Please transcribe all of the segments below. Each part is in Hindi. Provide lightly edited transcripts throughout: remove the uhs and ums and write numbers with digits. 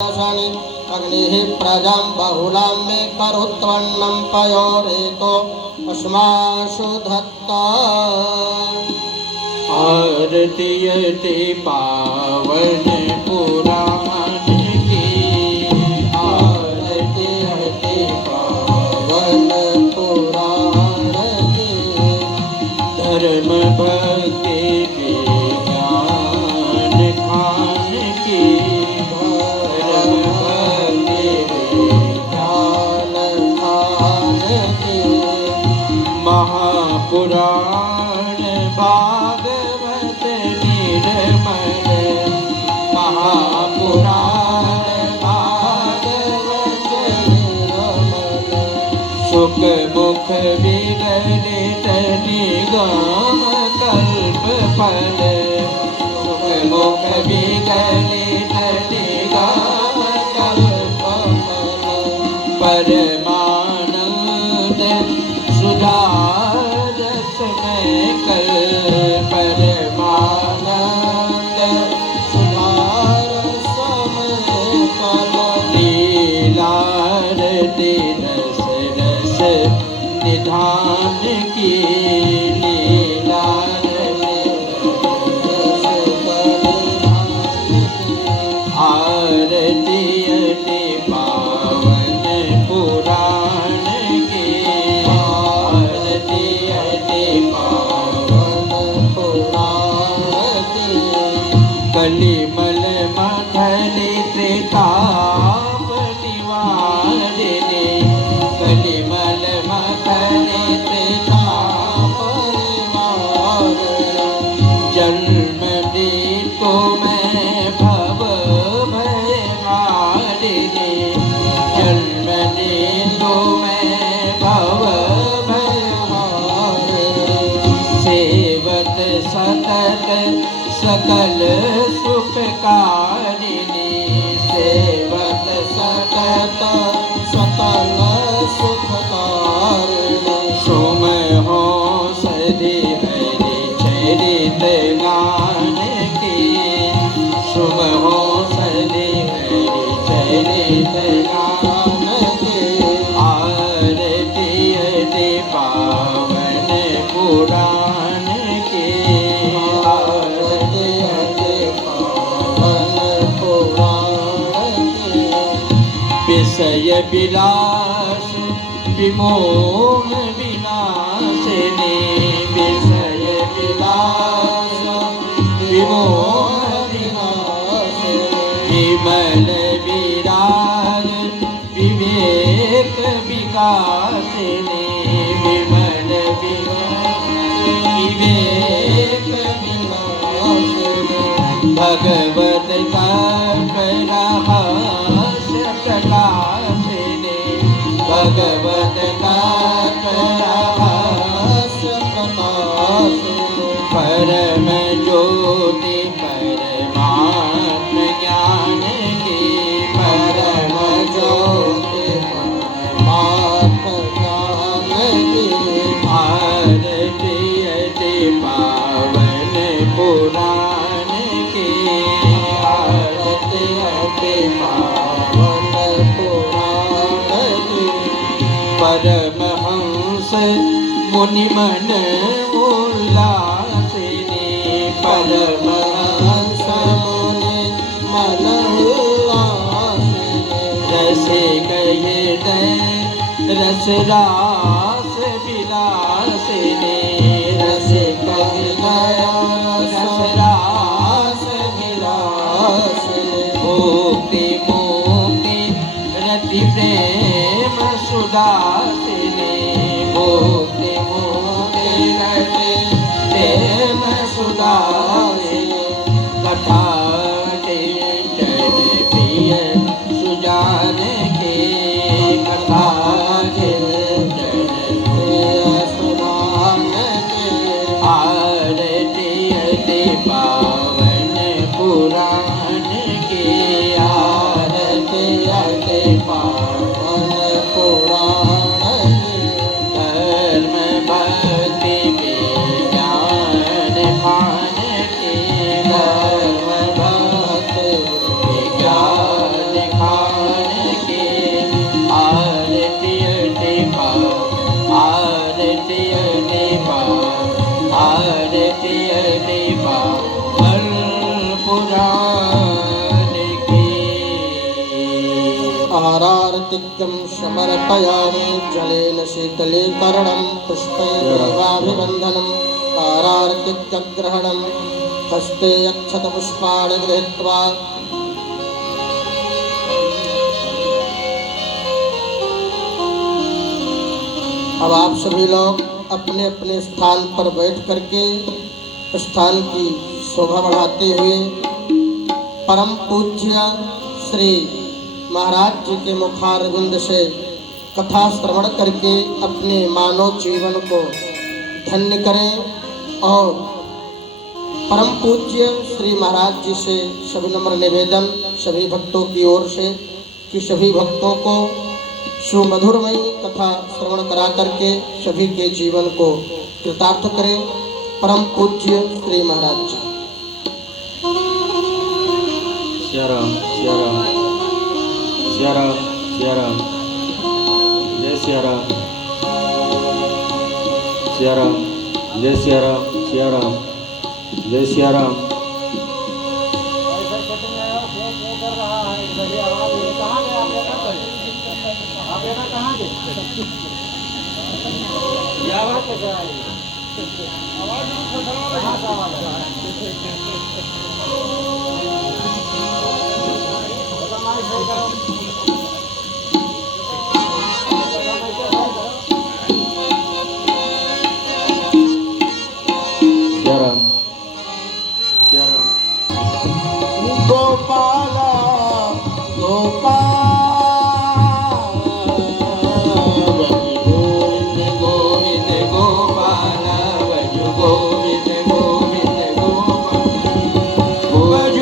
अग्निः प्रजां बहुलां मे करुत्वन्नं पयोरेको अस्मासु धत्ता। आरती अति पावन पुराण की, आरती अति पावन पुराण की, धर्म भक्ति विज्ञान खान की, धर्म भक्ति विज्ञान खान की, महापुराण भागवत निर्मल, महापुराण भागवत निर्मल, सुख मुख विगलित निगम कल्प फल, सुख मुख विगलित निगम कल्प फल, परमानंद सुधारस में कल, परमानंद सुधारस में कल, लीलारती रस रस निधान की, लीलारती रस परिधान की, आरती अति पावन पुराण की, आरती अति पावन पुराण की, कलिमल मथली त्रिताप निवारिणी, कलिमल मथली त्रिताप निवारिणी, जन्म मृत्यु में भव भय मारिणी, जन्म मृत्यु में भव भय मारिणी, सेवत सतत सकल सुखकारिणी, सेवत सतत सकल सुखकारिणी, सुम हो सधि हरि चरित गान की, सुम हो सधि हरि चरित गान की, आरती अति पावन पुराण की, आरती अति पावन पुराण की, विषय विलास विमोह विनाशिनी, विषय विलास विमोह विनाशिनी, विमल विराग विवेक विकासिनी, विमल विवेक विनाशिनी, भगवत कल्प रहस्य प्रकाशिनी, भगवत कल्प रहस्य प्रकाशिनी, परम ज्योति परमात्म ज्ञान की, परम ज्योति परमात्म ज्ञान की, आरती अति पावन पुराण की, आरती अति पावन पुराण की, परमहंस मुनिमन उल्लासिनी, परमहंस मुनि मन उल्लासिनी, रसिक हृदय रसरास विलासिनी, रसिक हृदय रसरास विलासिनी, मुक्ति मुक्ति रति प्रेम सुदासिनी, मुक्ति मुक्ति रति प्रेम सुदासिनी, कथा जन प्रिय सुजान के, कथा जन सुदान आहारार्तिक्यं समर्पयामि जलेन शीतलीकरणं पुष्पैरवाभिवन्दनं आहारार्तिक्यग्रहणं हस्ते अक्षतपुष्पाणि गृहीत्वा अब आप सभी लोग अपने अपने स्थान पर बैठ करके स्थान की शोभा बढ़ाते हुए परम पूज्य श्री महाराज जी के मुखारविंद से कथा श्रवण करके अपने मानव जीवन को धन्य करें। और परम पूज्य श्री महाराज जी से सभी नम्र निवेदन सभी भक्तों की ओर से कि सभी भक्तों को सुमधुरमयी कथा श्रवण करा करके सभी के जीवन को कृतार्थ करें। परम पूज्य श्री महाराज जी। सियाराम सियाराम सियाराम सियाराम जय सियाराम सियाराम जय सियाराम सियाराम जय सियाराम। गोपाला गोपाल गोविंद गोविंद गोपाल भज गोविंद गोविंद गोपाल भज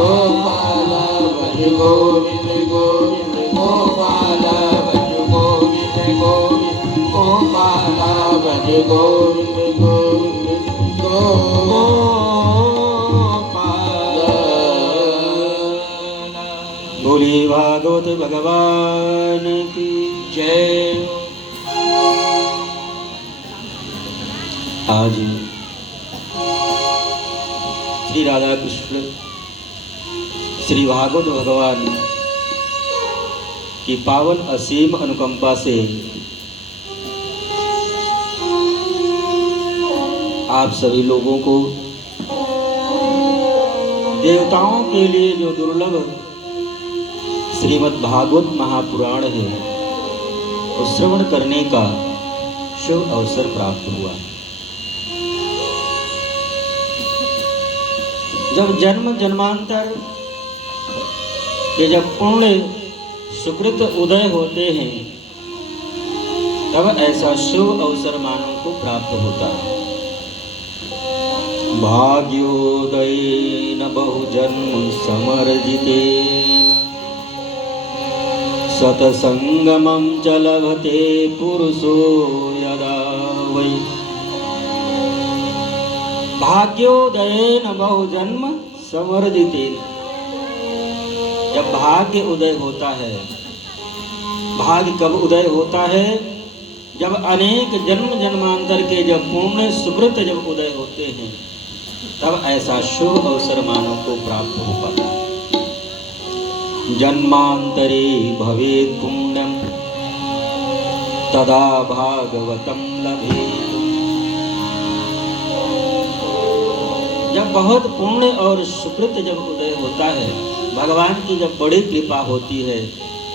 गोपाल भज गोविंद गोविंद गोविंद गोपाल भज गोविंद गोविंद गोपाल भज गोविंद गोविंद गोपाल। बोलिए भागवत भगवान की जय। आज श्री राधा कृष्ण श्री भागवत भगवान की पावन असीम अनुकंपा से आप सभी लोगों को देवताओं के लिए जो दुर्लभ श्रीमद् भागवत महापुराण है वो श्रवण करने का शुभ अवसर प्राप्त हुआ। जब जन्म जन्मांतर कि जब पुण्य सुकृत उदय होते हैं तब ऐसा शुभ अवसर मानव को प्राप्त होता है। भाग्योदयेन बहुजन्म समर्जितेन सतसंगमं च लभते पुरुषो यदा वै। भाग्योदयेन बहुजन्म समर्जितेन, जब भाग्य उदय होता है, भाग्य कब उदय होता है? जब अनेक जन्म जन्मांतर के जब पुण्य सुकृत जब उदय होते हैं तब ऐसा शुभ अवसर मानव को प्राप्त हो पाता है। जन्मांतरे भवेत् पुण्यम तदा भागवतम लभेत्। जब बहुत पुण्य और सुकृत जब उदय होता है, भगवान की जब बड़ी कृपा होती है,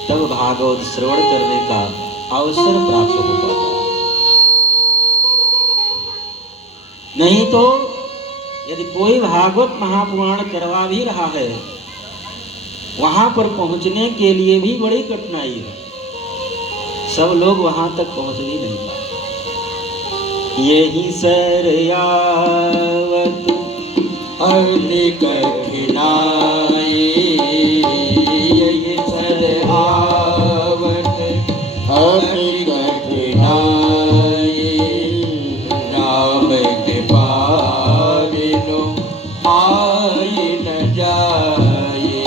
तब भागवत श्रवण करने का अवसर प्राप्त हो पाता है। नहीं तो यदि कोई भागवत महापुराण करवा भी रहा है, वहां पर पहुंचने के लिए भी बड़ी कठिनाई है। सब लोग वहां तक पहुंच भी नहीं पाते। यही सरयावत अति कठिनाई, यही सरयावत अति कठिनाई। राम कृपा बिनु आई न जाए,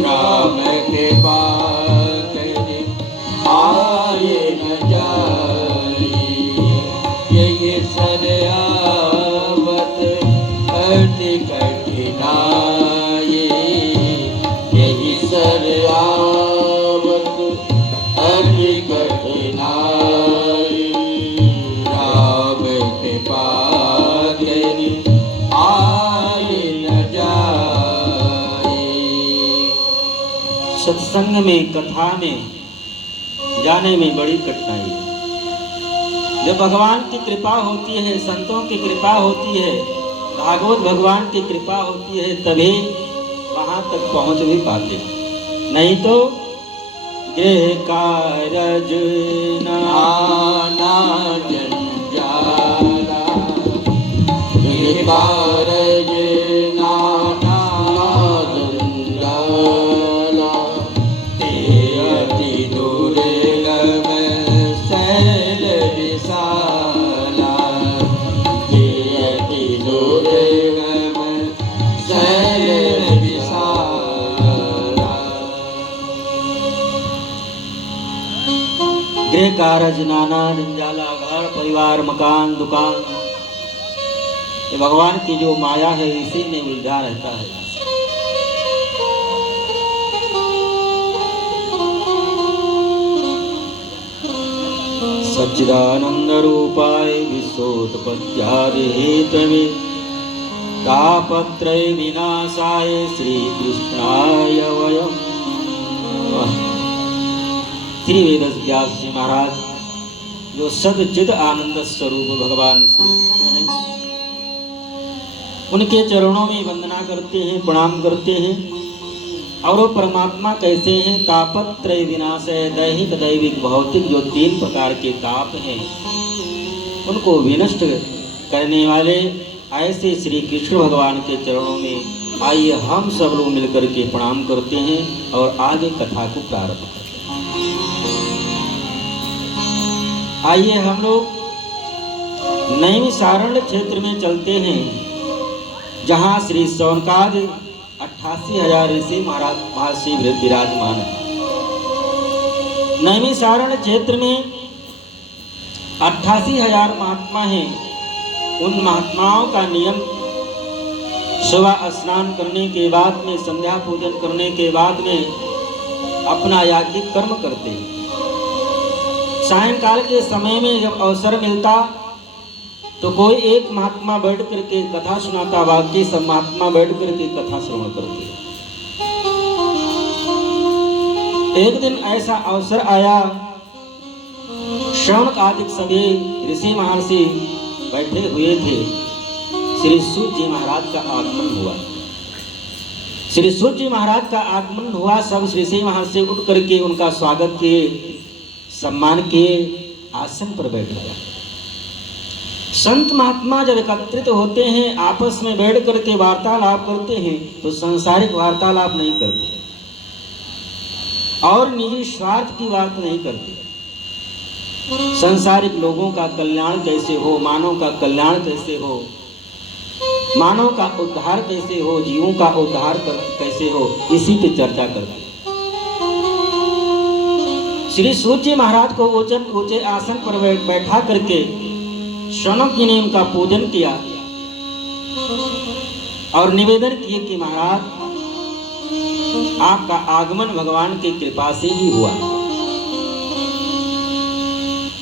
राम कृपा अवसर आवत अति कठिनाई, राम कृपा तेरी आए न जाए। सत्संग में, कथा में जाने में बड़ी कठिनाई है। जब भगवान की कृपा होती है, संतों की कृपा होती है, भागवत भगवान की कृपा होती है, तभी वहां तक पहुंच भी पाते हैं। नहीं तो गृह कारज नाना जंजाला, गृह कारज नाना जंजाला, ते अति दुर्गम शैल विशाला, ते अति दुर्गम शैल विशाला। गृह कारज नाना जंजाला, घर परिवार मकान दुकान, ये भगवान की जो माया है इसी में उलझा रहता है। सच्चिदानंद रूपाय विश्वोत्पत्त्यादि हेतवे तापत्रय विनाशाय श्री कृष्णाय वयम् नमः। श्री वेद व्यास जी महाराज जो सदचिद आनंद स्वरूप भगवान श्री कृष्ण हैं, उनके चरणों में वंदना करते हैं, प्रणाम करते हैं। और वो परमात्मा कैसे हैं? तापत्रय विनाश है, दैहिक दैविक भौतिक जो 3 प्रकार के ताप हैं उनको विनष्ट करने वाले ऐसे श्री कृष्ण भगवान के चरणों में आइए हम सब लोग मिलकर के प्रणाम करते हैं और आगे कथा को प्रारंभ करते हैं। आइए हम लोग नैमिषारण्य क्षेत्र में चलते हैं, जहाँ श्री शौनकादि 88,000 ऋषि महाराज महर्षि विराजमान है। नैमिषारण्य क्षेत्र में 88,000 महात्मा हैं। उन महात्माओं का नियम सुबह स्नान करने के बाद में, संध्या पूजन करने के बाद में अपना याज्ञिक कर्म करते हैं। सायंकाल के समय में जब अवसर मिलता तो कोई एक महात्मा बैठ करके कथा सुनाता, बाकी सब महात्मा बैठ करके कथा श्रवण करते। एक दिन ऐसा अवसर आया, शौनक आदि सभी ऋषि महर्षि बैठे हुए थे। श्री सूत जी महाराज का आगमन हुआ। श्री सूत जी महाराज का आगमन हुआ। सब ऋषि महर्षि उठ करके उनका स्वागत किए, सम्मान किए, आसन पर बैठ गया। संत महात्मा जब एकत्रित होते हैं, आपस में बैठ करके वार्तालाप करते हैं तो सांसारिक वार्तालाप नहीं करते और निजी स्वार्थ की बात नहीं करते। सांसारिक लोगों का कल्याण कैसे हो, मानव का कल्याण कैसे हो, मानव का उद्धार कैसे हो, जीवों का उद्धार कैसे हो, इसी पे चर्चा करते हैं। श्री सूर्य महाराज को ऊंचे आसन पर बैठा करके शौनक जी ने उनका पूजन किया और निवेदन किए कि महाराज आपका आगमन भगवान की कृपा से ही हुआ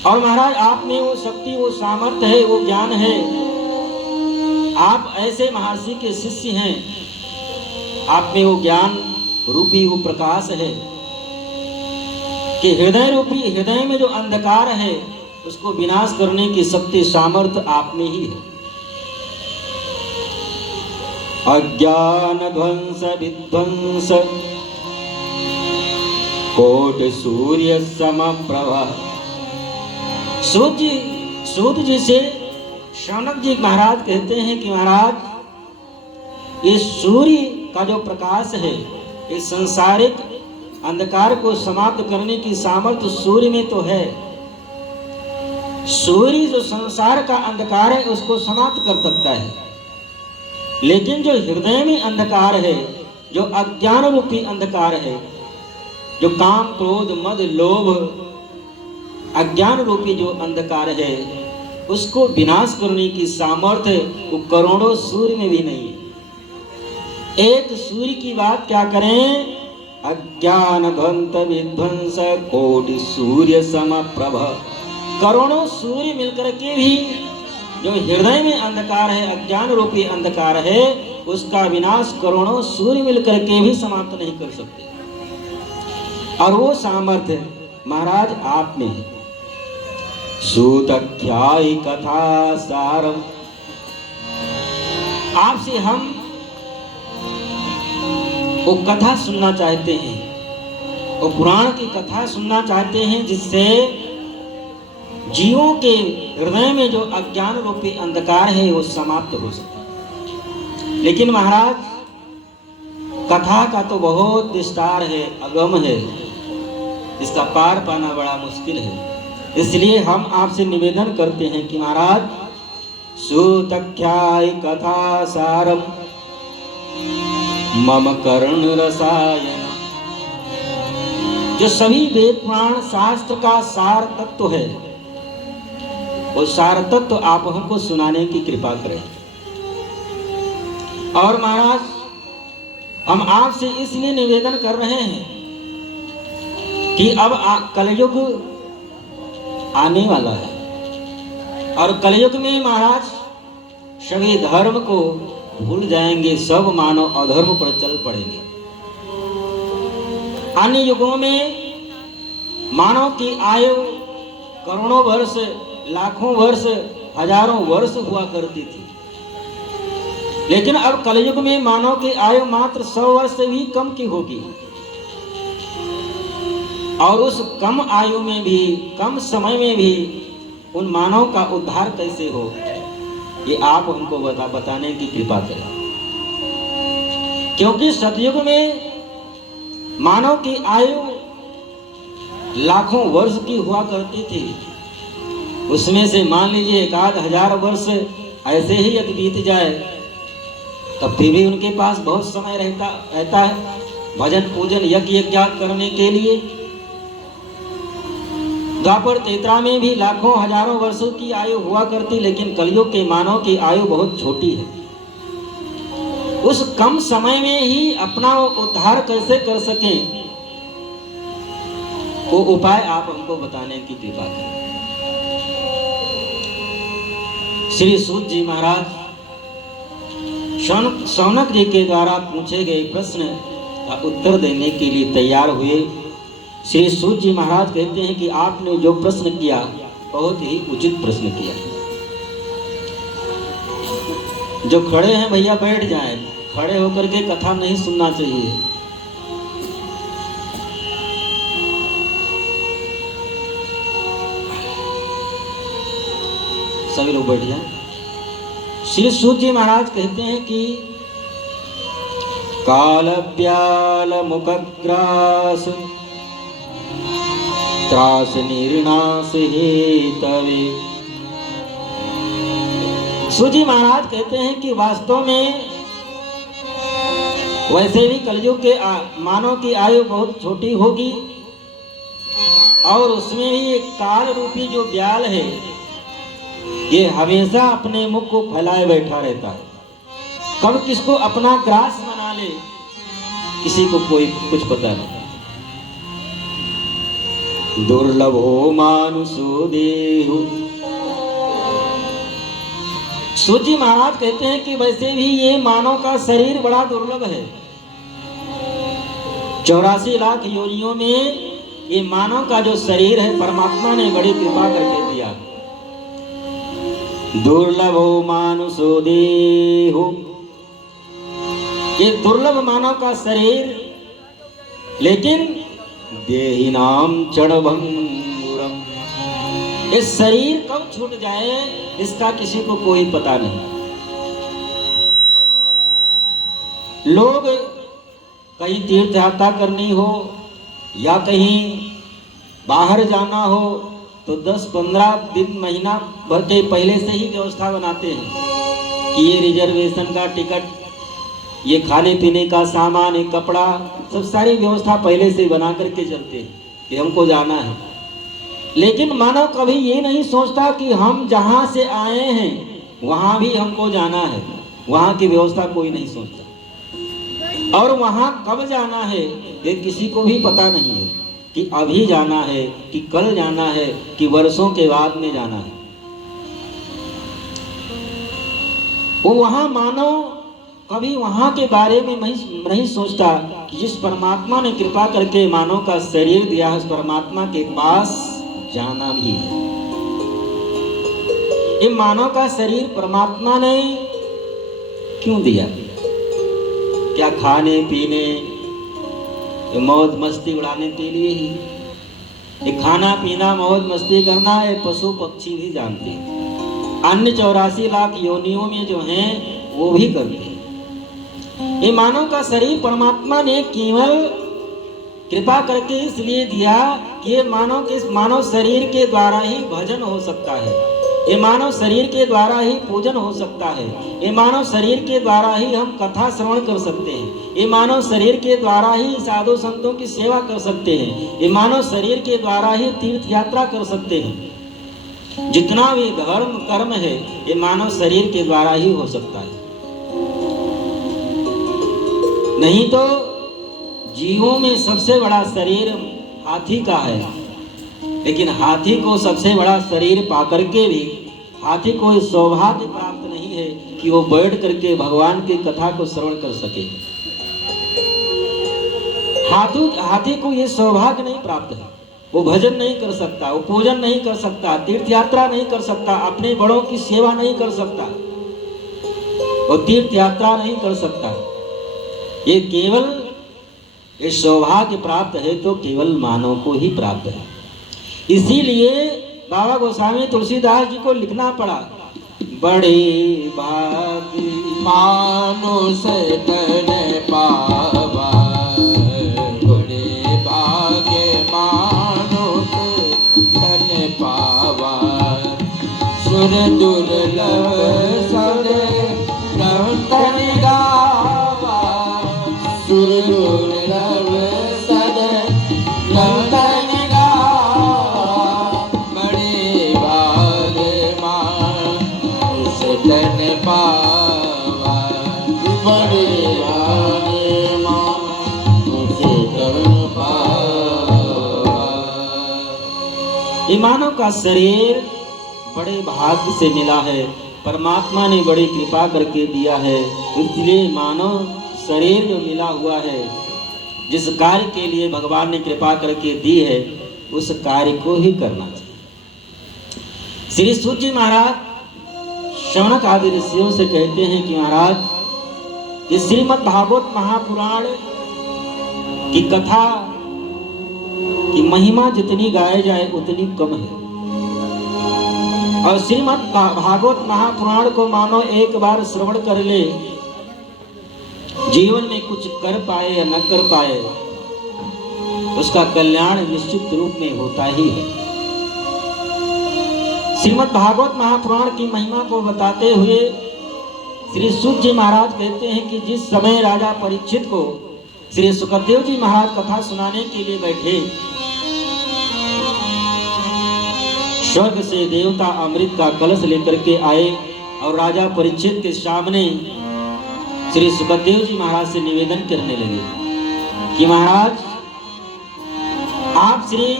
और महाराज आप में वो शक्ति, वो सामर्थ्य है, वो ज्ञान है। आप ऐसे महर्षि के शिष्य हैं, आप में वो ज्ञान रूपी वो प्रकाश है कि हृदय में जो अंधकार है उसको विनाश करने की शक्ति सामर्थ्य आप में ही है। अज्ञान ध्वंस विध्वंस कोटि सूर्य समप्रभा। सूत जी से शौनक जी महाराज कहते हैं कि महाराज ये सूर्य का जो प्रकाश है, इस सांसारिक अंधकार को समाप्त करने की सामर्थ्य सूर्य में तो है। सूर्य जो संसार का अंधकार है उसको समाप्त कर सकता है, लेकिन जो हृदय में अंधकार है, जो अज्ञान रूपी अंधकार है, जो काम क्रोध मद लोभ अज्ञान रूपी जो अंधकार है, उसको विनाश करने की सामर्थ्य वो करोड़ों सूर्य में भी नहीं है। एक सूर्य की बात क्या करें, अज्ञान ध्वंत विध्वंस कोटि सूर्य समप्रभ। करोड़ों सूर्य मिलकर के भी जो हृदय में अंधकार है, अज्ञान रूपी अंधकार है, उसका विनाश करोड़ों सूर्य मिलकर के भी समाप्त नहीं कर सकते। और वो सामर्थ्य महाराज आप में है। सूतख्यायि कथा सारम, आपसे हम वो कथा सुनना चाहते हैं, वो पुराण की कथा सुनना चाहते हैं, जिससे जीवों के हृदय में जो अज्ञान रूपी अंधकार है वो समाप्त हो सके। लेकिन महाराज कथा का तो बहुत विस्तार है, अगम है, इसका पार पाना बड़ा मुश्किल है। इसलिए हम आपसे निवेदन करते हैं कि महाराज सूतख्यायि कथा सारम मम कर्ण रसायन, जो सभी वेद पुराण शास्त्र का सार तत्व है, वो सार तत्व आप हमको सुनाने की कृपा करें। और महाराज हम आपसे इसलिए निवेदन कर रहे हैं कि अब कलयुग आने वाला है, और कलयुग में महाराज सभी धर्म को भूल जाएंगे, सब मानव अधर्म पर चल पड़ेंगे। अन्य युगों में मानव की आयु करोड़ों वर्ष, लाखों वर्ष, हजारों वर्ष हुआ करती थी, लेकिन अब कलयुग में मानव की आयु मात्र 100 वर्ष से भी कम की होगी। और उस कम आयु में भी, कम समय में भी उन मानव का उद्धार कैसे हो, ये आप हमको बताने की कृपा करें। क्योंकि सतयुग में मानव की आयु लाखों वर्ष की हुआ करती थी, उसमें से मान लीजिए 1000 वर्ष ऐसे ही यदि बीत जाए तब भी उनके पास बहुत समय रहता है भजन पूजन यज्ञ यज्ञात करने के लिए। द्वापर त्रेता में भी लाखों हजारों वर्षों की आयु हुआ करती, लेकिन कलयुग के मानव की आयु बहुत छोटी है। उस कम समय में ही अपना उद्धार कैसे कर सकें, वो उपाय आप हमको बताने की कृपा करें। श्री सूत जी महाराज शौनक जी के द्वारा पूछे गए प्रश्न का उत्तर देने के लिए तैयार हुए। श्री सूत जी महाराज कहते हैं कि आपने जो प्रश्न किया बहुत ही उचित प्रश्न किया। जो खड़े हैं भैया बैठ जाएं, खड़े होकर के कथा नहीं सुनना चाहिए। सभी लोग बैठ जाएं। श्री सूत जी महाराज कहते हैं कि काल व्याल मुखग्रास त्रास निर्नाश हेतवे। सूत जी महाराज कहते हैं कि वास्तव में वैसे भी कलयुग के मानव की आयु बहुत छोटी होगी, और उसमें भी एक काल रूपी जो व्याल है ये हमेशा अपने मुख को फैलाए बैठा रहता है। कब किसको अपना ग्रास बना ले किसी को कोई कुछ पता नहीं। दुर्लभो मानुषो देहु। सूत जी महाराज कहते हैं कि वैसे भी ये मानव का शरीर बड़ा दुर्लभ है। 84 लाख योनियों में ये मानव का जो शरीर है परमात्मा ने बड़ी कृपा करके दिया। दुर्लभो मानुषो देहु, ये दुर्लभ मानव का शरीर, लेकिन देहिनाम क्षणभंगुरम, ये शरीर कब छूट जाए इसका किसी को कोई पता नहीं। लोग कहीं तीर्थ यात्रा करनी हो या कहीं बाहर जाना हो तो 10-15 दिन महीना भर के पहले से ही व्यवस्था बनाते हैं कि ये रिजर्वेशन का टिकट, ये खाने पीने का सामान, ये कपड़ा, सब सारी व्यवस्था पहले से बना करके चलते हैं कि हमको जाना है। लेकिन मानव कभी ये नहीं सोचता कि हम जहाँ से आए हैं वहाँ भी हमको जाना है, वहाँ की व्यवस्था कोई नहीं सोचता। और वहां कब जाना है ये किसी को भी पता नहीं है कि अभी जाना है कि कल जाना है कि वर्षों के बाद में जाना है। वो वहां मानो कभी वहां के बारे में नहीं सोचता कि जिस परमात्मा ने कृपा करके मानव का शरीर दिया है उस परमात्मा के पास जाना भी है। ये मानव का शरीर परमात्मा ने क्यों दिया? क्या खाने पीने मौज मस्ती उड़ाने के लिए ही? ये खाना पीना मौज मस्ती करना है पशु पक्षी भी जानते हैं, अन्य 84 लाख योनियों में जो हैं वो भी करते हैं। ये मानव का शरीर परमात्मा ने केवल कृपा करके इसलिए दिया कि ये मानव शरीर के द्वारा ही भजन हो सकता है, ये मानव शरीर के द्वारा ही पूजन हो सकता है, ये मानव शरीर के द्वारा ही हम कथा श्रवण कर सकते हैं, ये मानव शरीर के द्वारा ही साधु संतों की सेवा कर सकते हैं, ये मानव शरीर के द्वारा ही तीर्थ यात्रा कर सकते हैं। जितना भी धर्म कर्म है ये मानव शरीर के द्वारा ही हो सकता है। नहीं तो जीवों में सबसे बड़ा शरीर हाथी का है, लेकिन हाथी को सबसे बड़ा शरीर पाकर के भी हाथी को इस सौभाग्य प्राप्त नहीं है कि वो बैठ करके भगवान की कथा को श्रवण कर सके। हाथी को ये सौभाग्य नहीं प्राप्त है, वो भजन नहीं कर सकता, वो पूजन नहीं कर सकता, तीर्थ यात्रा नहीं कर सकता, अपने बड़ों की सेवा नहीं कर सकता, वो तीर्थ यात्रा नहीं कर सकता। ये केवल ये सौभाग्य प्राप्त है तो केवल मानव को ही प्राप्त है। इसीलिए बाबा गोस्वामी तुलसीदास जी को लिखना पड़ा, बड़े भाग्य मानुष तन पावा, बड़े भाग्य मानुष तन पावा, सुर दुर्लभ सद तन गावा, सुर दुर्लभ सद तन गावा, बड़े भाग्य मानुष तन पावा, बड़े भाग्य मानुष तन पावा। ये मानव का शरीर बड़े भाग्य से मिला है, परमात्मा ने बड़ी कृपा करके दिया है। इसलिए मानव शरीर जो मिला हुआ है, जिस कार्य के लिए भगवान ने कृपा करके दी है उस कार्य को ही करना चाहिए। श्री सूत जी महाराज शौनक आदि ऋषियों से कहते हैं कि महाराज इस श्रीमद् भागवत महापुराण की कथा की महिमा जितनी गाई जाए उतनी कम है, और श्रीमद् भागवत महापुराण को मानो एक बार श्रवण कर ले, जीवन में कुछ कर पाए या न कर पाए, उसका कल्याण निश्चित रूप में होता ही है। श्रीमद् भागवत महापुराण की महिमा को बताते हुए श्री सूत जी महाराज कहते हैं कि जिस समय राजा परीक्षित को श्री सुखदेव जी महाराज कथा सुनाने के लिए बैठे, स्वर्ग से देवता अमृत का कलश लेकर के आए और राजा परीक्षित के सामने श्री सुखदेव जी महाराज से निवेदन करने लगे कि महाराज आप श्री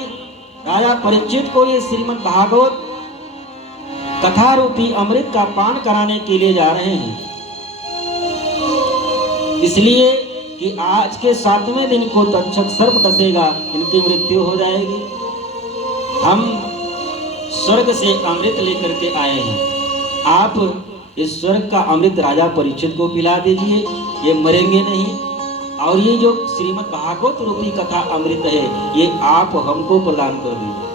राजा परीक्षित को ये श्रीमद् भागवत कथा रूपी अमृत का पान कराने के लिए जा रहे हैं, इसलिए कि आज के 7वें दिन को तक्षक सर्प डसेगा, इनकी मृत्यु हो जाएगी। हम स्वर्ग से अमृत लेकर के आए हैं, आप इस स्वर्ग का अमृत राजा परीक्षित को पिला दीजिए, ये मरेंगे नहीं, और ये जो श्रीमद् भागवत रूपी कथा अमृत है ये आप हमको प्रदान कर दीजिए।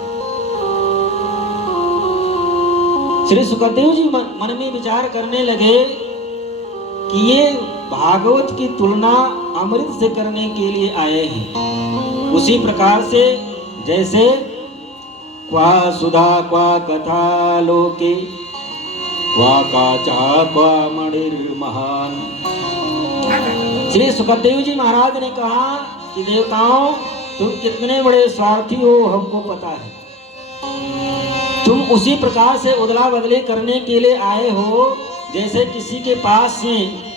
श्री सुखदेव जी मन में विचार करने लगे कि ये भागवत की तुलना अमृत से करने के लिए आए हैं। उसी प्रकार से जैसे क्वा सुधा क्वा कथा लोके क्वा काचा क्वा मणिर्महान। श्री सुखदेव जी महाराज ने कहा कि देवताओं तुम कितने बड़े स्वार्थी हो हमको पता है, तुम उसी प्रकार से उदला बदली करने के लिए आए हो जैसे किसी के पास में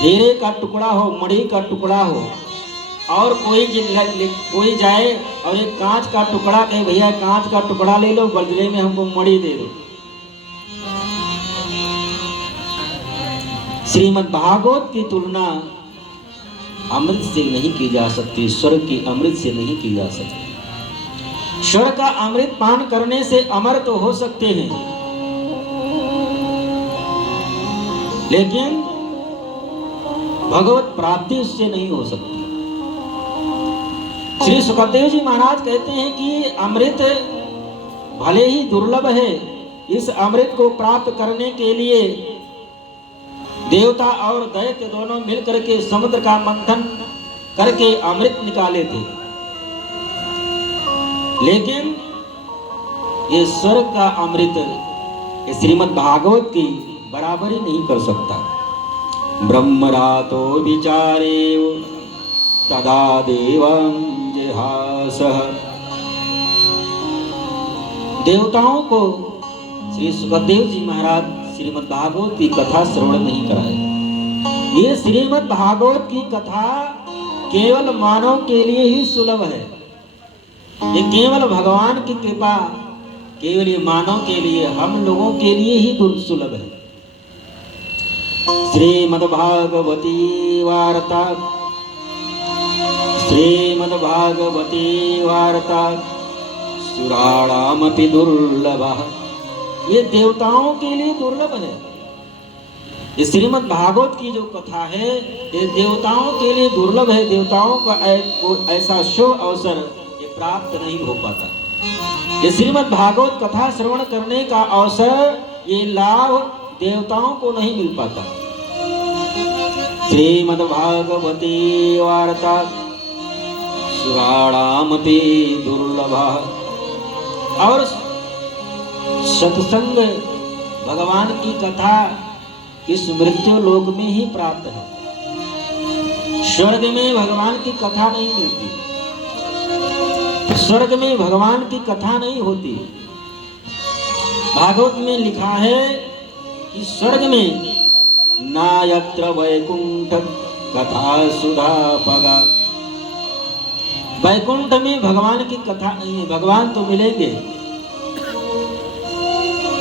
हीरे का टुकड़ा हो, मणि का टुकड़ा हो, और कोई जाए और एक कांच का टुकड़ा कहे भैया कांच का टुकड़ा ले लो, बदले में हमको मणि दे दो। श्रीमद् भागवत की तुलना अमृत से नहीं की जा सकती, स्वर्ग की अमृत से नहीं की जा सकती। स्वर्ग का अमृत पान करने से अमर तो हो सकते हैं, लेकिन भगवत प्राप्ति उससे नहीं हो सकती। श्री सुखदेव जी महाराज कहते हैं कि अमृत भले ही दुर्लभ है, इस अमृत को प्राप्त करने के लिए देवता और दैत्य दोनों मिलकर के समुद्र का मंथन करके अमृत निकाले थे, लेकिन ये स्वर्ग का अमृत श्रीमद् भागवत की बराबरी नहीं कर सकता। ब्रह्मरातो विचारे तदा देवं जिहासः। देवताओं को श्री सुखदेव जी महाराज श्रीमद् भागवत की कथा श्रवण नहीं कराए। ये श्रीमद् भागवत की कथा केवल मानव के लिए ही सुलभ है। ये केवल भगवान की कृपा, केवल ये मानव के लिए, हम लोगों के लिए ही दुर्लभ है। श्रीमद् भागवती वार्ता, श्रीमद् भागवती वार्ता सुराणामपि दुर्लभः। ये देवताओं के लिए दुर्लभ है। ये श्रीमद् भागवत की जो कथा है ये देवताओं के लिए दुर्लभ है। देवताओं का ऐसा शुभ अवसर ये प्राप्त नहीं हो पाता। ये श्रीमद् भागवत कथा श्रवण करने का अवसर, ये लाभ देवताओं को नहीं मिल पाता। श्रीमद् भागवती वार्ता सुराणामपि दुर्लभः। और सत्संग भगवान की कथा इस मृत्यु लोक में ही प्राप्त है। स्वर्ग में भगवान की कथा नहीं मिलती, स्वर्ग में भगवान की कथा नहीं होती। भागवत में लिखा है कि स्वर्ग में ना यत्र वैकुंठ कथा सुधा पगा। वैकुंठ में भगवान की कथा नहीं है। भगवान तो मिलेंगे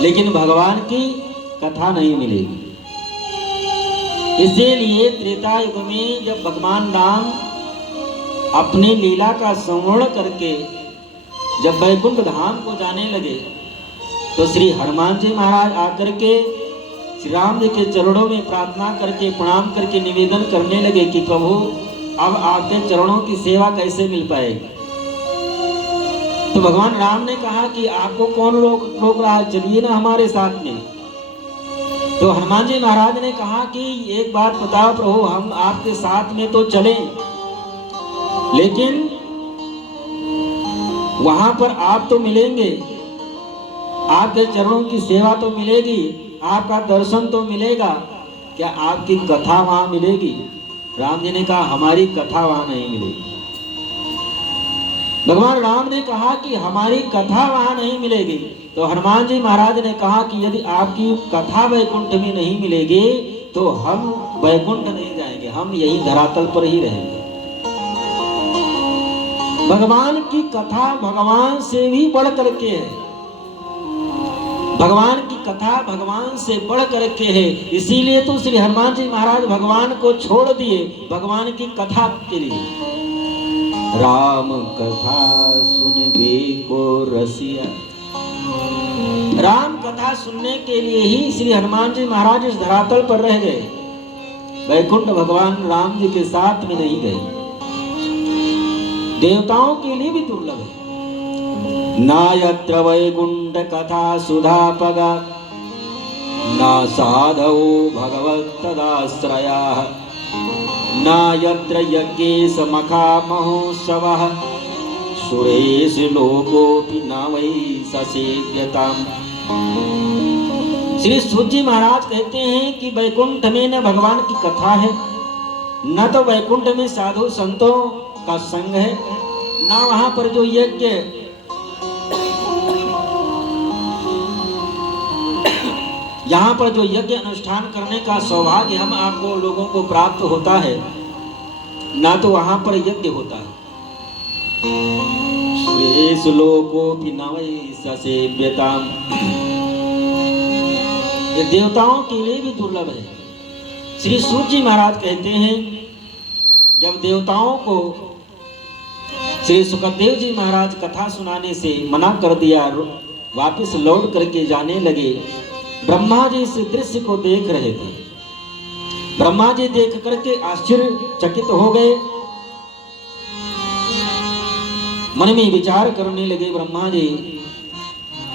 लेकिन भगवान की कथा नहीं मिलेगी। इसीलिए त्रेता युग में जब भगवान राम अपनी लीला का संवरण करके जब वैकुंठ धाम को जाने लगे तो श्री हनुमान जी महाराज आकर के श्री राम जी के चरणों में प्रार्थना करके प्रणाम करके निवेदन करने लगे कि प्रभु अब आपके चरणों की सेवा कैसे मिल पाएगी। तो भगवान राम ने कहा कि आपको कौन रोक रहा है, चलिए ना हमारे साथ में। तो हनुमान जी महाराज ने कहा कि एक बात बताओ प्रभु, हम आपके साथ में तो चलें, लेकिन वहां पर आप तो मिलेंगे, आपके चरणों की सेवा तो मिलेगी, आपका दर्शन तो मिलेगा, क्या आपकी कथा वहां मिलेगी? राम जी ने कहा हमारी कथा वहां नहीं मिलेगी। भगवान राम ने कहा कि हमारी कथा वहां नहीं मिलेगी। तो हनुमान जी महाराज ने कहा कि यदि आपकी कथा वैकुंठ में नहीं मिलेगी तो हम वैकुंठ नहीं जाएंगे, हम यही धरातल पर ही रहेंगे। भगवान की कथा भगवान से भी बढ़ करके है। भगवान की कथा भगवान से बढ़ करके है। इसीलिए तो श्री हनुमान जी महाराज भगवान को छोड़ दिए भगवान की कथा के लिए। राम कथा सुनबे को रसिया। राम कथा सुनने के लिए ही श्री हनुमान जी महाराज इस धरातल पर रह गए। वैकुंठ भगवान राम जी के साथ में नहीं गए। देवताओं के लिए भी दुर्लभ है। ना यत्र वैकुंठ कथा सुधा पगा, ना साधौ भगवत तदाश्रयाः, ना यत्र यज्ञेश मखा महोत्सवः, सुरेश लोकोऽपि न वै ससेव्यताम्। श्री सूत जी महाराज कहते हैं कि वैकुंठ में न भगवान की कथा है, न तो वैकुंठ में साधु संतों का संग है, न वहां पर जो यहाँ पर जो यज्ञ अनुष्ठान करने का सौभाग्य हम आपको लोगों को प्राप्त होता है, ना तो वहां पर यज्ञ होता है। श्लोकोऽपि न वै ससेव्यताम्, ये देवताओं के लिए भी दुर्लभ है। श्री सूत जी महाराज कहते हैं, जब देवताओं को श्री सुखदेव जी महाराज कथा सुनाने से मना कर दिया, वापस लौट करके जाने लगे, ब्रह्मा जी इस दृश्य को देख रहे थे। ब्रह्मा जी देख करके आश्चर्यचकित हो गए, मन में विचार करने लगे ब्रह्मा जी,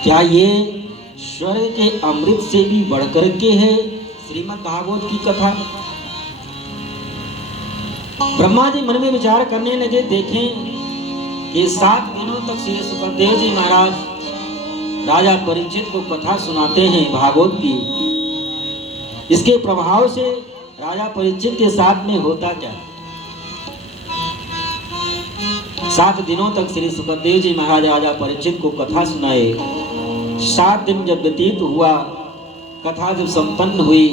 क्या ये स्वर्ग के अमृत से भी बढ़कर के है श्रीमद् भागवत की कथा? ब्रह्मा जी मन में विचार करने लगे, देखें कि 7 दिनों तक श्री सुखदेव जी महाराज राजा परीक्षित को कथा सुनाते हैं भागवत की। इसके प्रभाव से राजा परीक्षित के साथ में होता क्या? 7 दिनों तक श्री सुखदेव जी महाराज राजा परीक्षित को कथा सुनाए। 7 दिन जब व्यतीत हुआ, कथा जब संपन्न हुई,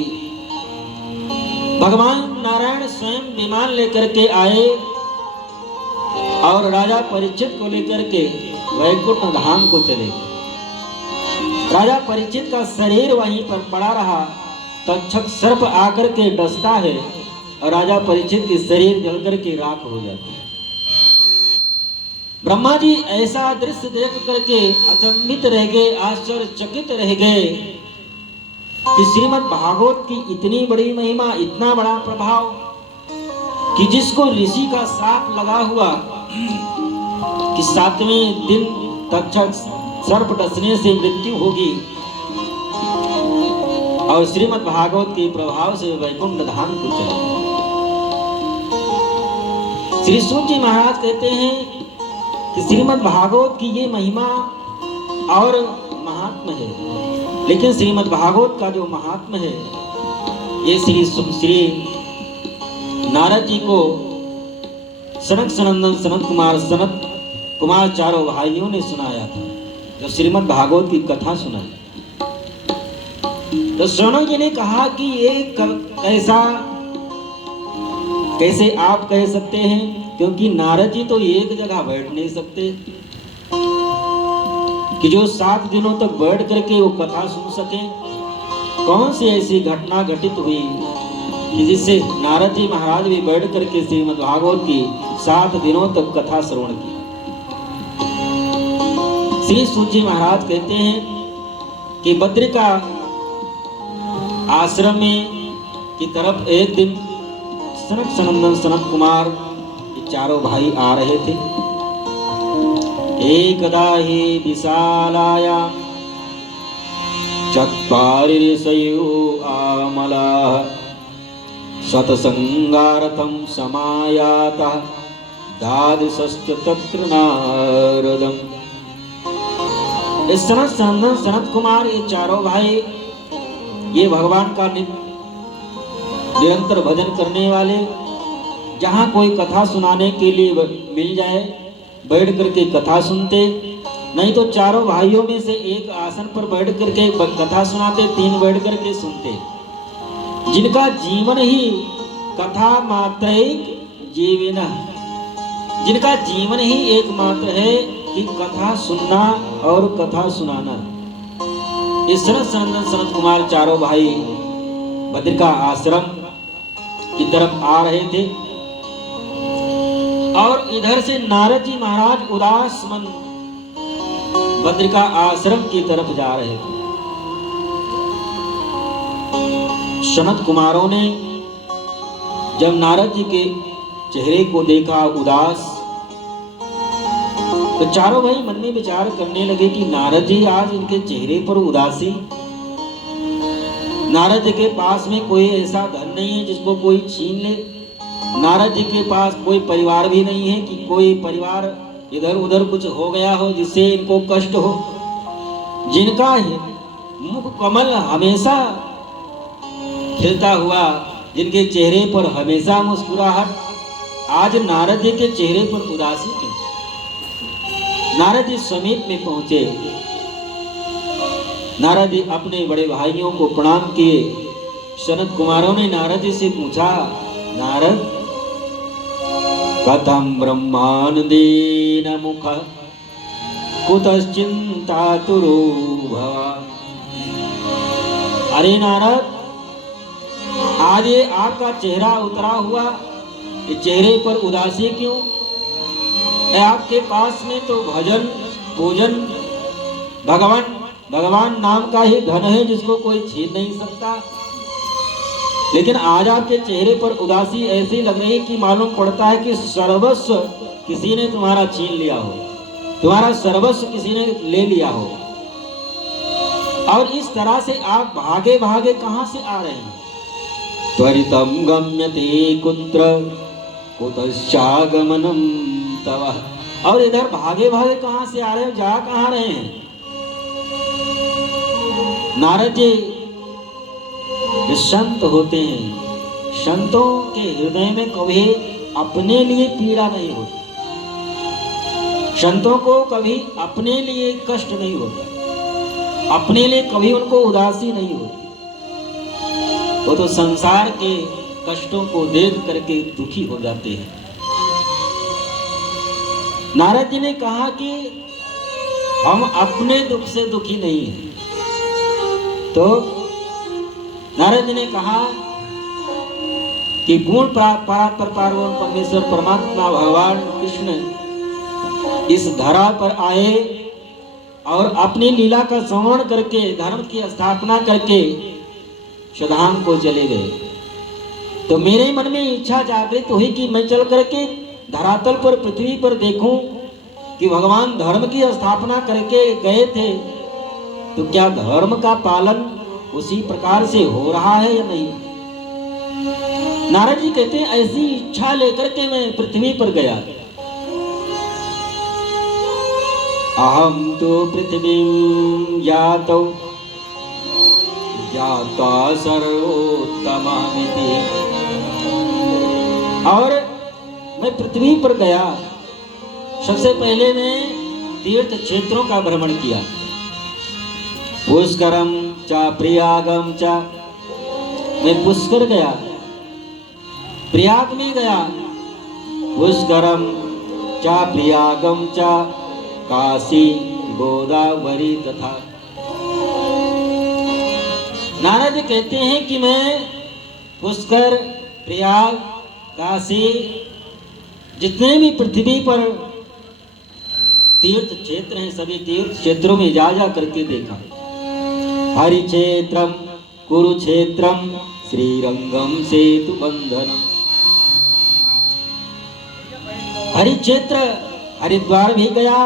भगवान नारायण स्वयं विमान लेकर के आए और राजा परीक्षित को लेकर के वैकुंठ धाम को चले। राजा परीक्षित का शरीर वहीं पर पड़ा रहा, तक्षक सर्प आकर के डसता है और राजा परीक्षित की शरीर जलकर के राख हो जाती है। ब्रह्मा जी ऐसा दृश्य देख करके अचंभित रह गए, आश्चर्यचकित रह गए कि श्रीमद् भागवत की इतनी बड़ी महिमा, इतना बड़ा प्रभाव, कि जिसको ऋषि का शाप लगा हुआ कि 7वें दिन तक्षक सर्प डसने से मृत्यु होगी, और श्रीमद् भागवत के प्रभाव से वैकुंठ धाम को चले। श्री सूत जी महाराज कहते हैं कि श्रीमद् भागवत की ये महिमा और महात्म है, लेकिन श्रीमद् भागवत का जो महात्म है, ये श्री नारद जी को सनक सनंदन सनत कुमार चारों भाइयों ने सुनाया था। जब श्रीमद् भागवत की कथा सुनाई तो शौनक जी ने कहा कि ये कैसे आप कह सकते हैं, क्योंकि नारद जी तो एक जगह बैठ नहीं सकते कि जो 7 दिनों तक बैठ करके वो कथा सुन सके। कौन सी ऐसी घटना घटित हुई कि जिससे नारद जी महाराज भी बैठ करके श्रीमद् भागवत की 7 दिनों तक कथा श्रवण की। श्री सूत जी महाराज कहते हैं कि बद्रिका आश्रम में की तरफ एक दिन सनक सनंदन सनत कुमार ये चारों भाई आ रहे थे। एकदा हि विशालायां चत्वारि ऋषयो आमलाः सत्संगार्थं समायातः द्वादशस्तु तत्र नारदम्। सनत सनंदन सनत कुमार ये चारों भाई, ये भगवान का निरंतर भजन करने वाले, जहाँ कोई कथा सुनाने के लिए मिल जाए बैठ करके कथा सुनते, नहीं तो चारों भाइयों में से एक आसन पर बैठ करके कथा सुनाते, 3 बैठ करके सुनते, जिनका जीवन ही कथा मात्रैक जीविना, जिनका जीवन ही एकमात्र है कि कथा सुनना और कथा सुनाना। इस सनत सनंदन सनत कुमार चारों भाई बद्रिका आश्रम की तरफ आ रहे थे और इधर से नारद जी महाराज उदास मन बद्रिका आश्रम की तरफ जा रहे थे। सनत कुमारों ने जब नारद जी के चेहरे को देखा उदास, तो चारों भाई मन में विचार करने लगे कि नारद जी आज इनके चेहरे पर उदासी, नारद जी के पास में कोई ऐसा धन नहीं है जिसको कोई छीन ले, नारद जी के पास कोई परिवार भी नहीं है कि कोई परिवार इधर उधर कुछ हो गया हो जिससे इनको कष्ट हो, जिनका मुख कमल हमेशा खिलता हुआ, जिनके चेहरे पर हमेशा मुस्कुराहट, आज नारद जी के चेहरे पर उदासी क्यों? नारद जी समीप में पहुंचे नारद जी अपने बड़े भाइयों को प्रणाम किए। सनत कुमारों ने नारद जी से पूछा, नारद कथम ब्रह्मानंदेन मुख कुतश्चिंतातुरो भवा। अरे नारद, आज ये आपका चेहरा उतरा हुआ, ये चेहरे पर उदासी क्यों? आपके पास में तो भजन पूजन भगवान नाम का ही धन है जिसको कोई छीन नहीं सकता, लेकिन आज आपके चेहरे पर उदासी ऐसी लग रही कि मालूम पड़ता है कि सर्वस्व किसी ने तुम्हारा छीन लिया हो, तुम्हारा सर्वस्व किसी ने ले लिया हो। और इस तरह से आप भागे भागे कहां से आ रहे हैं? त्वरितम गम्यते कुत्र कुतश्चागमनम तव। और इधर भागे भागे कहां से आ रहे हो, जा कहां रहे हैं? नारद जी जो संत होते हैं, संतों के हृदय में कभी अपने लिए पीड़ा नहीं होती, संतों को कभी अपने लिए कष्ट नहीं होता, अपने लिए कभी उनको उदासी नहीं होती। वो तो संसार के कष्टों को देख करके दुखी हो जाते हैं। नारद जी ने कहा कि हम अपने दुख से दुखी नहीं हैं। तो नारद जी ने कहा कि पूर्ण परात्पर पार्वण परमेश्वर परमात्मा भगवान कृष्ण इस धरा पर आए और अपनी लीला का श्रवण करके धर्म की स्थापना करके स्वधाम को चले गए। तो मेरे मन में इच्छा जागृत हुई कि मैं चल करके धरातल पर पृथ्वी पर देखूं कि भगवान धर्म की स्थापना करके गए थे, तो क्या धर्म का पालन उसी प्रकार से हो रहा है या नहीं। नारद जी कहते हैं ऐसी इच्छा लेकर के मैं पृथ्वी पर गया। अहम तो पृथ्वी यातो याता सर्वोत्तमामिति। और मैं पृथ्वी पर गया, सबसे पहले मैं तीर्थ क्षेत्रों का भ्रमण किया। पुष्करम चा प्रयागम चा, मैं पुष्कर गया, प्रयाग में गया। पुष्करम चा प्रयागम चा काशी गोदावरी तथा। नारद कहते हैं कि मैं पुष्कर प्रयाग काशी जितने भी पृथ्वी पर तीर्थ क्षेत्र हैं सभी तीर्थ क्षेत्रों में जा करके देखा। हरिक्षेत्रम कुरुक्षेत्रम श्रीरंगम सेतु बंधनम। हरिक्षेत्र हरिद्वार भी गया,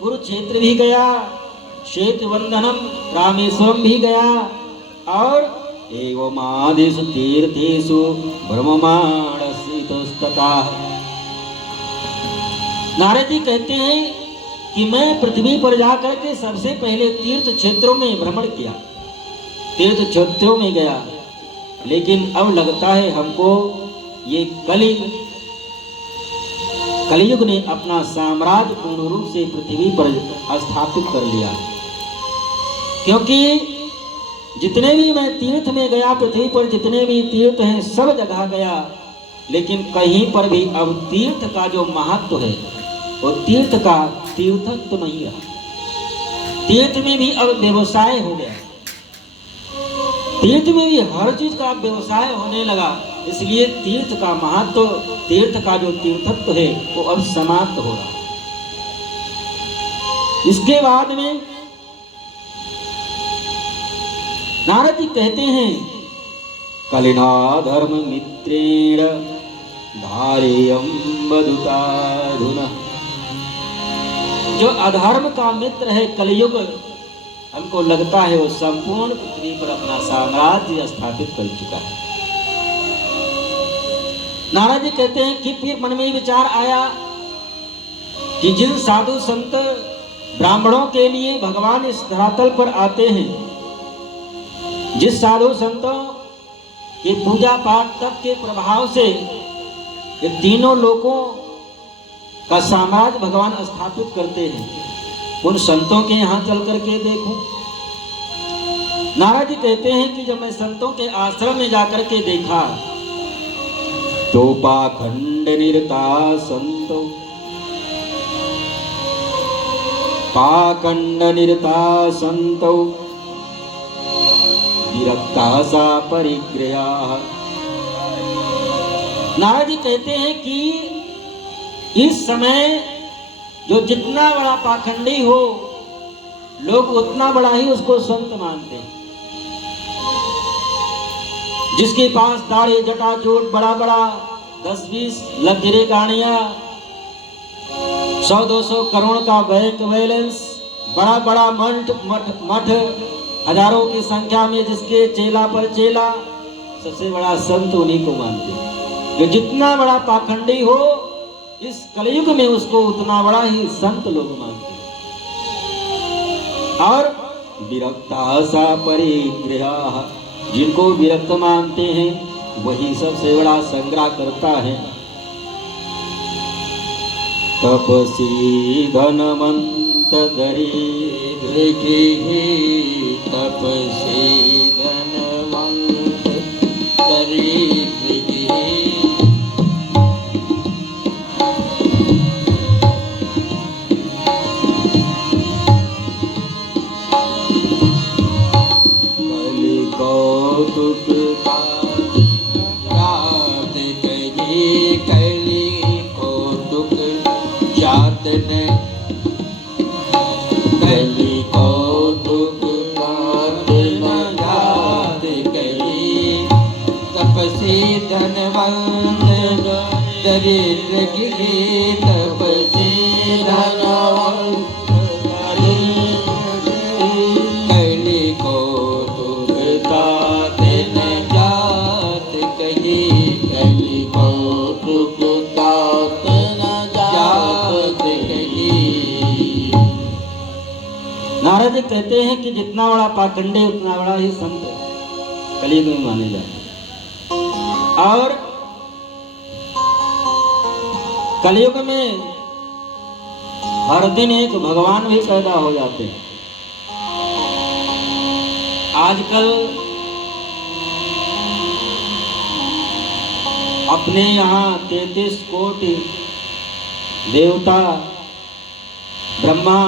कुरुक्षेत्र भी गया, सेतु बंधनम रामेश्वरम भी गया और एवं आदिषु तीर्थेषु ब्रह्मांडस्थितस्ततः। नारद जी कहते हैं कि मैं पृथ्वी पर जाकर के सबसे पहले तीर्थ क्षेत्रों में भ्रमण किया, तीर्थ क्षेत्रों में गया, लेकिन अब लगता है हमको ये कलियुग ने अपना साम्राज्य पूर्ण रूप से पृथ्वी पर स्थापित कर लिया। क्योंकि जितने भी मैं तीर्थ में गया, पृथ्वी पर जितने भी तीर्थ हैं सब जगह गया, लेकिन कहीं पर भी अब तीर्थ का जो महत्व है वो तीर्थ का तीर्थत्व तो नहीं रहा। तीर्थ में भी अब व्यवसाय हो गया, तीर्थ में भी हर चीज का व्यवसाय होने लगा, इसलिए तीर्थ का महत्व, तीर्थ का जो तीर्थत्व है वो अब समाप्त हो रहा है। इसके बाद में नारद जी कहते हैं कलिना धर्म मित्रेण धारेयम बदुताधुना। जो अधर्म का मित्र है कलियुग, हमको लगता है वो संपूर्ण पृथ्वी पर अपना साम्राज्य स्थापित कर चुका है। नारद जी कहते हैं कि फिर मन में विचार आया कि जिन साधु संत ब्राह्मणों के लिए भगवान इस धरातल पर आते हैं, जिस साधु संतों के पूजा पाठ तप के प्रभाव से ये तीनों लोकों का साम्राज्य भगवान स्थापित करते हैं, उन संतों के यहाँ चल करके देखूं। नारद जी कहते हैं कि जब मैं संतों के आश्रम में जाकर के देखा तो पाखंड निरता संतो, पाखंड निरता संतो विरक्ता सा परिग्रहा। नारद जी कहते हैं कि इस समय जो जितना बड़ा पाखंडी हो लोग उतना बड़ा ही उसको संत मानते हैं। जिसके पास दाढ़ी जटाजूट बड़ा बड़ा 10-20 लग्जरी गाड़ियां, 100-200 करोड़ का बैंक बैलेंस, बड़ा बड़ा मठ हजारों की संख्या में जिसके चेला पर चेला, सबसे बड़ा संत उन्हीं को मानते हैं। जो जितना बड़ा पाखंडी हो इस कलयुग में उसको उतना बड़ा ही संत लोग मानते हैं। और विरक्ता सा परिग्रह, जिनको विरक्त मानते हैं वही सबसे बड़ा संग्रह करता है। तपसी धनवंत दरिद्र की, तपसी धनवंत दरिद्र की, कौतुक प्राप्त कही कली कौतुक जात ने, कली कौतुक प्राप्त न जात कही। तपसी धनवंत दरिद्र की, तपसी धनवंत नारद कहते हैं कि जितना बड़ा पाखंडी उतना बड़ा ही संत कलयुग में माने जाते। और कलयुग में हर दिन एक भगवान भी पैदा हो जाते हैं। आजकल अपने यहाँ 33 कोटि देवता, ब्रह्मा